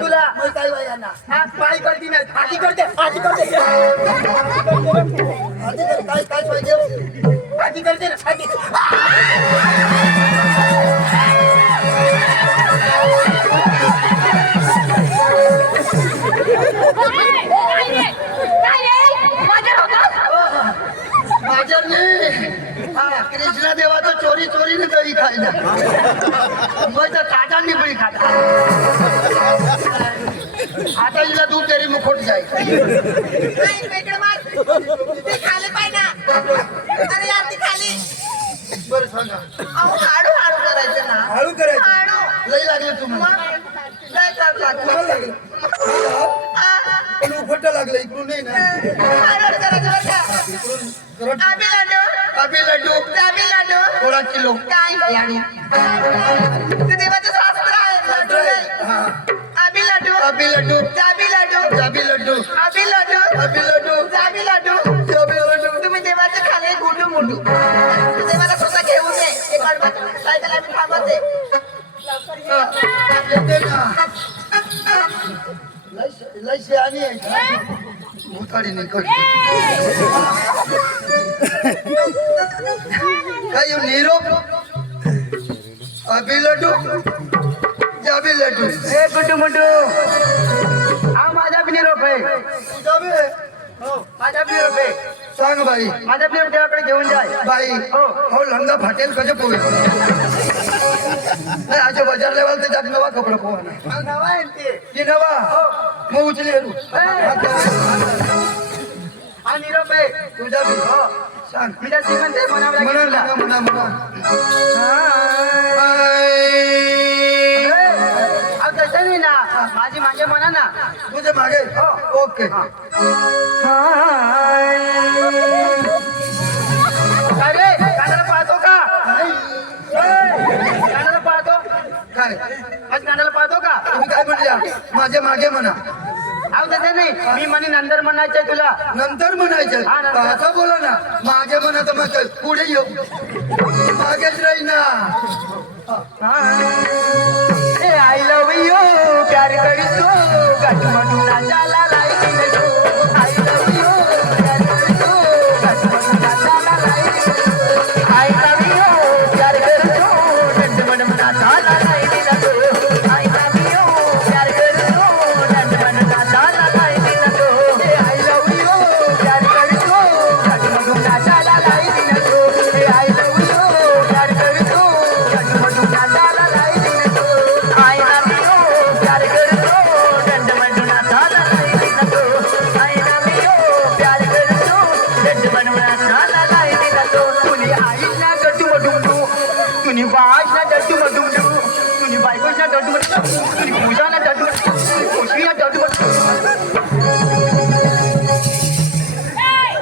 तुला मग काय बाई यांना पाय करती नाही आधी करते आधी करते आधी कर, काय काय पाहिजे आधी करते ना आधी माझ्याने कृष्णा देवाचं चोरी चोरीने दही खायला मग तर ताजा निबळी खाता आता हिला दूध तरी मुखोट जाईल बरं सांगा हळू करायचं ना हळू करायचं लई लागलं तुम्हाला मला लागलं पण उखट लागलं इकडून नाही ना इकडून अबी लड्डू थोडा किलो अबी लड्डू जाबी लड्डू तुम्ही देवाचे खाले गुडू मुडू देवाला स्वतः घेऊन ये एक काय त्याला आम्ही थांबवते येते ना लय शहाणी आहे भूताडी निकट काय येऊ निरोप अबी लड्डू जाबी लड्डू ए गुड्डू मुड्डू हा माझा बी निरोप आहे जाबी माझा बी निरोप आहे सांग बाई माझा बी निरोप देवाकडे घेऊन जाय बाई हो लंगा फाटेल कसे पोहे नाही आजच्या बाजार लेवल ते जाग नवा कपडा पोहाना नवा आहे ते ती नवा मग उचली हा निरोप आहे तुझा बी सांग मी त्या श्रीमंत आहे म्हणावं लागेल म्हणा तुला. म्हणा अहो, तसं नाही ना माझी मागे म्हणा ना तुझे मागे ओके अरे कानाला पाहतो का कानाला पाहतो काय आज कानाला पाहतो का तुम्ही काय म्हणल्या माझे मागे म्हणा अहो तसं नाही मी म्हणे नंतर म्हणायचंय तुला नंतर म्हणायचं हा, नंतर. असं बोला ना मागे म्हणा तर मग पुढे येऊ मागेच राही ना आई लव यू प्यार करीतो गट मटूना जाला लाईक देतो आई लव यू प्यार करीतो गट मटूना जाला लाईक देतो आई लव यू प्यार करीतो गट मटूना जाला लाईक देतो आई लव यू प्यार करीतो गट मटूना जाला लाईक देतो आई लव यू प्यार करीतो गट मटूना जाला लाईक देतो आई लव यू प्यार करीतो गट मटूना जाला लाईक देतो आई लव यू प्यार करतो डंड मनूना झाला नाही दिसतो आई लव यू प्यार करतो डंड मनूना झाला नाही दिसतो तुनी आईला गट्टू मडुंडू तुनी बाईला गट्टू मडुंडू तुनी बायकोला गट्टू मडुंडू तुनी पूजाला गट्टू मडुंडू तुनी खुशीला गट्टू मडुंडू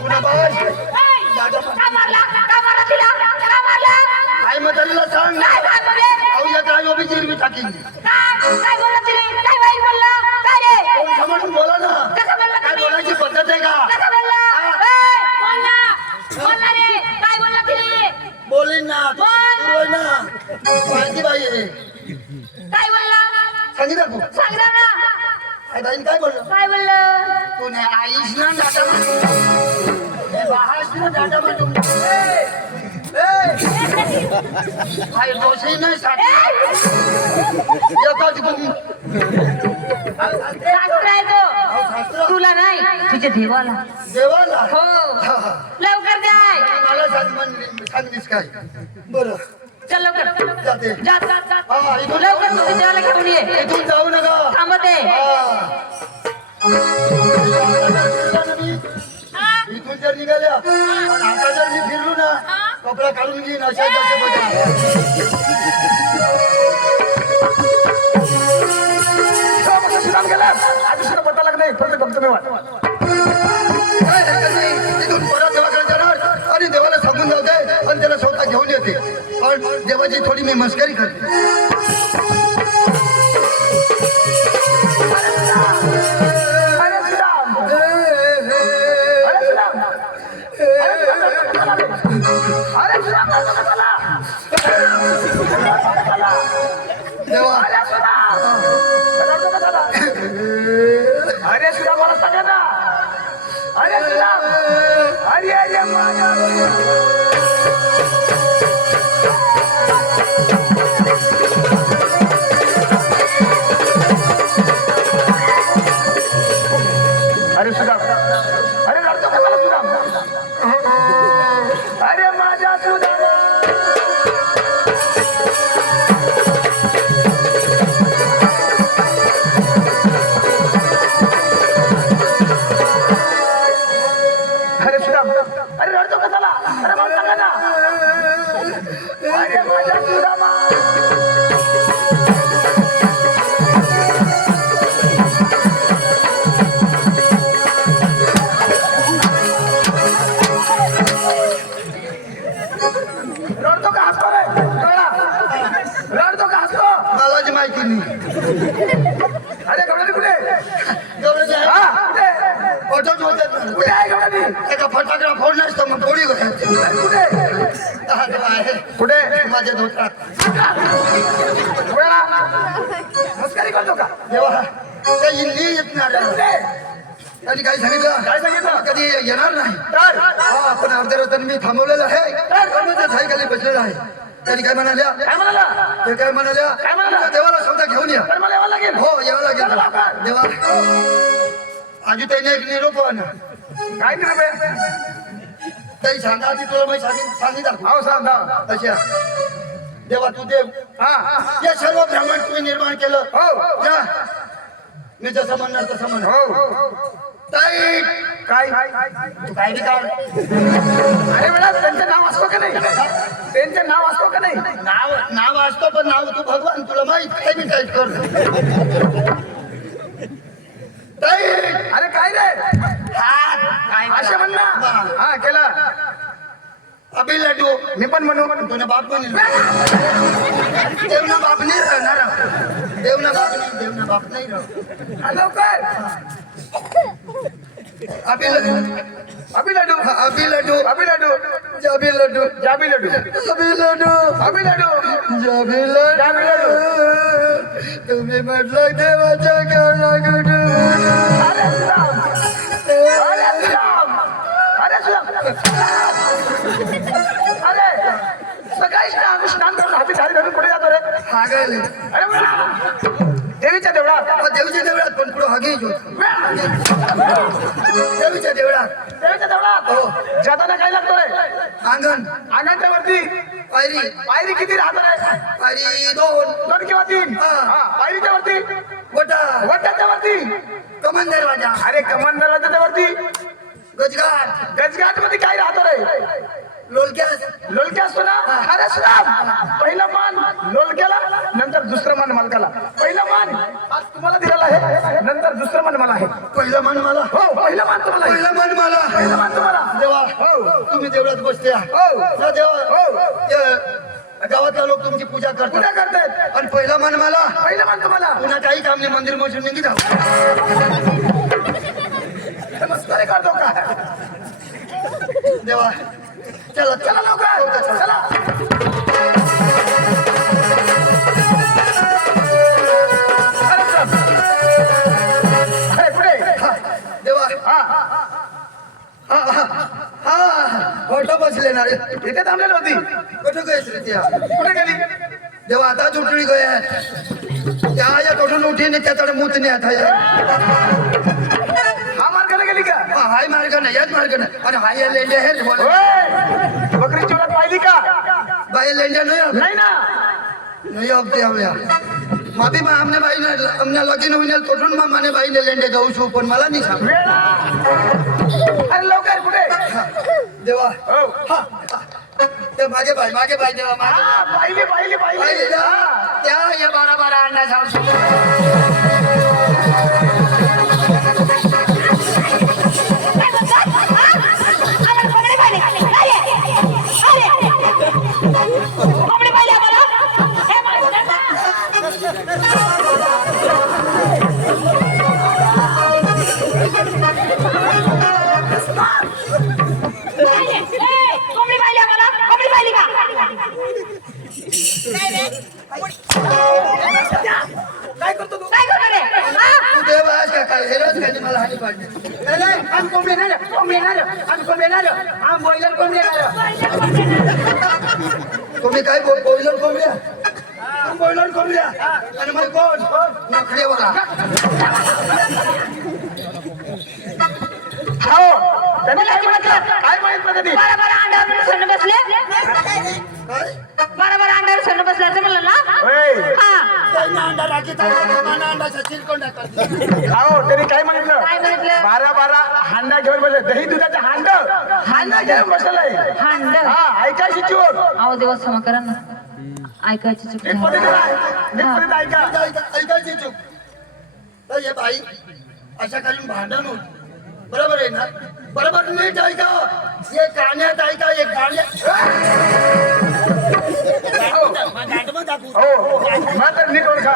पुन्हा बाय आई म्हातारीला सांग अहो या काय ओबी चिरवी टाकीन समजून बोला ना काय बोलायची पद्धत आहे का बोलीन ना तू होय ना माहिती बाई आहे सांगितलं तू आई बाईन काय बोललं तू नाही आईश ना डाटा बाहाश ना डाटा म्हणतो आई दोषही नाही साठी एकाच गुण तुला नाही तुझ्या देवाला देवाला हो हा, हा. लवकर द्याय मला सांगलीस काय बरं चल लवकर जाते जा जा जा हा इथून लवकर तुझ्या देवाला घेऊन ये इथून जाऊ नका थांबते इथून जर निघाल्या आणि आता जर मी फिरलो ना कपडा काढून घेईन अशा तसं बघा श्रीराम गेला आधी सुद्धा पता लागला नाही फक्त गमत नाही वाट काय हरकत नाही तिथून परत देवाकडे जाणार आणि देवाला सांगून जाते आणि त्याला स्वतः घेऊन येते पण देवाची थोडी मी मस्करी करते अरे श्रीराम अरे श्रीराम देवा माझ्या धोत्रात वेळा मस्करी करतो का देवा त्या हिंदी येत नाही त्यांनी काय सांगितलं काय सांगितलं कधी येणार नाही तर हा पण अर्ध्या रस्त्याने मी थांबवलेलं आहे त्या सायकली बसलेला आहे त्यांनी काय म्हणाल्या काय म्हणाला ते काय म्हणाल्या काय म्हणाल्या? तुमच्या देवाला सौदा घेऊन या तर मला यावं लागेल हो यावं लागेल चला लवकर. देवा आजी ताईने एक निरोप ना काय नाही रे ताई सांगा आधी तुला मी सांगितलं दाखव हो सांग ना. अशा देवा तू देव हा या सर्व ब्राह्मण तुम्ही निर्माण केलं हो या मी जसं म्हणणार तसं म्हणणार हो ताई काय तू काय बी काढ अरे बेटा त्यांचं नाव असतो का नाही त्यांचं नाव असतो का नाही नाव नाव असतो पण नाव तू भगवान तुला माहित काय बी टाईप कर ताई अरे काय रे असे म्हण ना हा केला अभि लड्डू मी पण म्हणू तुने बाप म्हणेल देवना बाप नाही राहणार देवना बाप नाही राहणार हा, लवकर अभि लड्डू अभि लड्डू अभि लड्डू अभि लड्डू जाबी लड्डू जाबी लड्डू अभि लड्डू अभि लड्डू जाबी लड्डू जाबी लड्डू तुम्ही म्हटलं देवाच्या गावला गुडू अरे श्रीराम अरे श्रीराम अरे श्रीराम अरे सकाळी स्नान करून हाती साडी घालून कुठे जातो रे हा गेले अरे बा. देवीच्या देवळात देवीच्या देवळात पण पुढं हागे देवीच्या देवळात देवीच्या देवळात जाताना काय लागतो रे अंगण अंगणच्या वरती पायरी पायरी किती राहतो रे पायरी दोन दोन किंवा तीन हा. हा, पायरीच्या वरती वटा वटाच्या वरती कमान दरवाजा अरे कमान दरवाजाच्या वरती गजघाट गजघाट मध्ये काय राहतो रे लोलक्यास लोलक्या असतो ना अरे श्राम पहिला मान लोलक्याला नंतर दुसरं मान मालकाला पहिला मान आज तुम्हाला दिलेला आहे नंतर दुसरं मान मला आहे पहिला मान मला हो पहिला मान तुम्हाला आहे. पहिला मान मला पहिला मान तुम्हाला देवा हो तुम्ही देवळात बसते हो ना देवा हो या गावातला लोक तुमची पूजा पुढे करतात करतायत आणि पहिला मान मला पहिला मान तुम्हाला पुन्हा काही काम नाही मंदिर मोशन निघी जाऊ नमस्कार करतो का देवा चला चला लवकर चला अरे श्राम. अरे पुढे देवा हा हा फोटो बसले ना रे इथे थांबलेली होती कुठं गयस रे त्या कुठे गेली देवा आता उठली गया त्या या कुठून उठीने त्याच्याकडे मूत नाही आता हा मार्गाने गेली का हाय मार्ग नाही याच मार्ग नाही आणि हाय या लेंड्या आहेत बोल ओय! बकरीची ओळख पाहिली का बाई लेंड्या नाही आल्या. नाही ना नहीं अब आव्या माबी मा हमने भाई ने हमने लगीन होईने तोडून मा माने भाई ने लेंडे गाऊ छु पण मला नाही सांग वेळा अरे लवकर कुठे देवा हो ते मागे भाई देवा मागे हा पाहिली पाहिली भाई पाहिली देवा. हा. त्या या 12 अंडा जाऊ काय करतो तू तू देवा आज का काय हेरोज काय मला हानी पाडली नाही आम्ही कोंबडी नाही कोंबडी नाही आम्ही कोंबडी नाही आम्ही बॉयलर कोंबडी नाही तुम्ही काय बोलणार कोंबड्या बोलणार कोंबड्या आणि मग कोण नखरे बघा हो त्यांनी काय म्हटलं काय माहित पद्धती काय होय त्यांना अंडा राखी मला अंडा चिरकोंड हो त्यांनी काय म्हटलं काय म्हटलं? 12 हांडा घेऊन बसले दही दुधाचा हांडा घेऊन बसलाय हांड हा ऐकायची चोर अहो देवा क्षमा करा ना ऐकायची चूक एक झाली. पद्धत ऐका ऐकायची चूक तर हे बाई अशा काही भांडण होत बरोबर आहे ना बरोबर नीट ऐका हे गाण्यात ऐका हे गाण्यात हो मग तर नीट ओळखा